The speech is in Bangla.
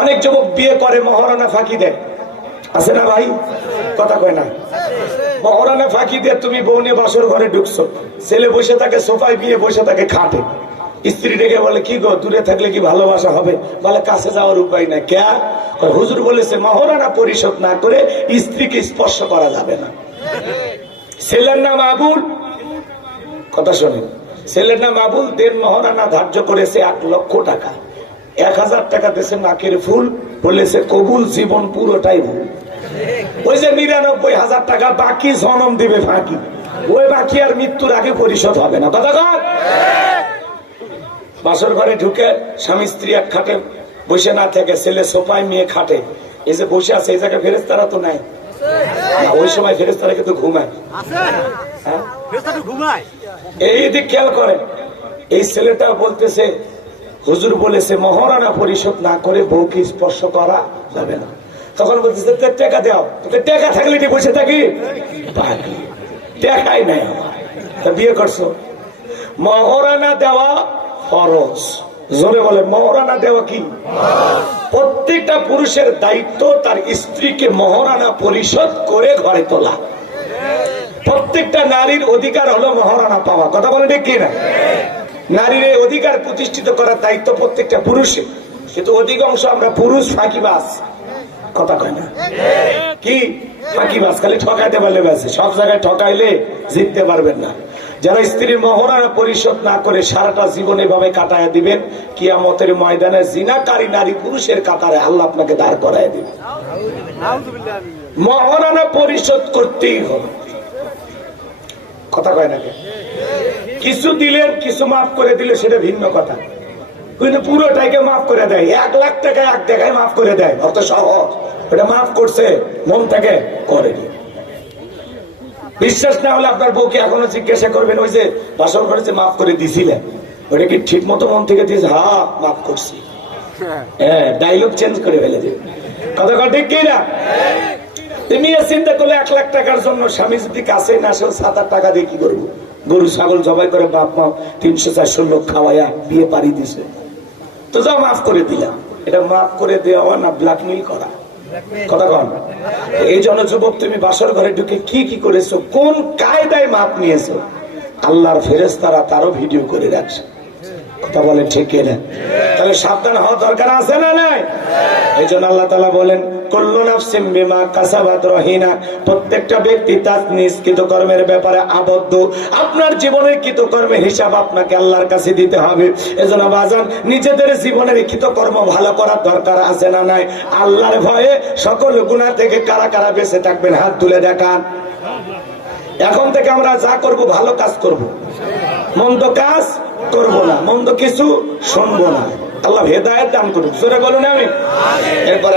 অনেক যুবক বিয়ে করে মহারণা ফাঁকি দেয়, আছে না ভাই? কথা কয় না? মহারণা ফাঁকি দিয়ে তুমি বউ নিয়ে বাসর ঘরে ঢুকছো, ছেলে বসে থাকে সোফায়, বিয়ে বসে থাকে খাটে। স্ত্রী ডেকে বলে কি গো, দূরে থাকলে কি ভালোবাসা হবে? বলে কাছে যাওয়ার উপায় নাই। ক্যা? হুজুর বলেছে মহারণা পরিশোধ না করে স্ত্রীকে স্পর্শ করা যাবে না। ছেলের নাম আবুল, কথা শোনেন, ছেলের নাম আবুল, 1.5 মহারণা ধার্য করেছে 1 লক্ষ টাকা। 1000 টাকা দিয়েছে নাকের ফুল, বলেছে কবুল, জীবন পুরোটাই ভুল। ওই যে 99,000 টাকা বাকি জনম দিবে ফাঁকি, ওই বাকি আর মৃত্যুর আগে পরিশোধ হবে না। কথা কন? বাসর ঘরে ঢুকে স্বামী স্ত্রী এক খাটে বসে না থেকে, ছেলে সোফায়, মেয়ে খাটে, এই যে বসে আছে এই জায়গায় ফেরেশতারা তো নাই না, ওই সময় ফেরেশতারা কিন্তু ঘুমায়। এই দিক খেয়াল করেন, এই ছেলেটা বলতেছে হুজুর বলেছে মহারণা পরিশোধ না করে বউকে স্পর্শ করা যাবে না। তখন বলতেছে টাকা দাও। টাকা থাকলে কি বসে থাকি? টাকাই নাই আমার, তা বিয়ে করছো। মহারণা দেওয়া ফরজ। জোরে বলে মহারণা দেওয়া কি? প্রত্যেকটা পুরুষের দায়িত্ব তার স্ত্রীকে মহারণা পরিশোধ করে ঘরে তোলা। প্রত্যেকটা নারীর অধিকার হলো মহারণা পাওয়া। কথা বলে ঠিক কিনা? নারীর এই অধিকার প্রতিষ্ঠিত করার দায়িত্ব প্রত্যেকটা পুরুষের, কিন্তু অধিকাংশ আমরা পুরুষ ফাঁকিবাজ। কথা কয় না? কি ফাঁকিবাজ? খালি ঠকাইতে পারলে ব্যাস, সব জায়গায় ঠকাইলে জিততে পারবেন না। যারা স্ত্রীর মহারণা পরিশোধ না করে সারাটা জীবন এভাবে কাটায় দিবেন, কিয়ামতের ময়দানে জিনাকারী নারী পুরুষের কাতারে আল্লাহ আপনাকে দাঁড় করায় দিবেন। মহারণা পরিশোধ করতেই হবে। কথা কয় না? কিছু দিলেন, কিছু মাফ করে দিলে সেটা ভিন্ন কথা, কিন্তু পুরোটাকে মাফ করে দেয়। 1 লাখ টাকা এক টাকায় মাফ করে দেয়, অত সহজ। এটা মাফ করছে মন থেকে করেনি। বিশ্বাস না হলে আপনার বউকে এখনো জিজ্ঞাসা করবেন, ওই যে বাসর ঘরে যে মাফ করে দিছিলেন ওটা কি ঠিক মতো মন থেকে দিয়েছে? হ্যাঁ মাফ করছি। হ্যাঁ, ডায়লগ চেঞ্জ করে ফেলে দেবে। কথা ঠিক কি না? তুমি চিন্তা করলে 1 লাখ টাকার জন্য স্বামী যদি কাছে না আসে 7-8 টাকা দিয়ে কি করবো? গরু ছাগল জবাই করে বাপ মা 300-400 লোক খাওয়াইয়া বিয়ে পারি দিছে, তো যাও মাফ করে দিলাম। এটা মাফ করে দেওয়া না ব্ল্যাকমেইল করা? কথা কন? এই জন্য যুবক, তুমি বাসর ঘরে ঢুকে কি কি করেছো, কোন কায়দায় মাপ নিয়েছো, আল্লাহর ফেরেশতারা তারও ভিডিও করে রাখছে। কথা বলেন ঠিক কিনা? তাহলে সাবধান হওয়া দরকার আছে না নাই? এই জন্য আল্লাহ তাআলা বলেন কুল্লু নাফসিন বিমা কাসাবাত রহিনা, প্রত্যেকটা ব্যক্তি তার নিজ কৃতকর্মের ব্যাপারে আবদ্ধ। আপনার জীবনের কৃতকর্মের হিসাব আপনাকে আল্লাহর কাছে দিতে হবে। এজন্য বাজান, নিজেদের জীবনের কৃতকর্ম ভালো করার দরকার আছে না নাই? আল্লাহর ভয়ে সকল গুনাহ থেকে কারা কারা বেঁচে থাকবেন হাত তুলে দেখান। এখন থেকে আমরা যা করব ভালো কাজ করব, মন্দ কাজ করব না, মন্দ কিছু শুনবো না। আল্লাহ হেদায়েত দান করুন। সূরা বলুন আমিন। এরপর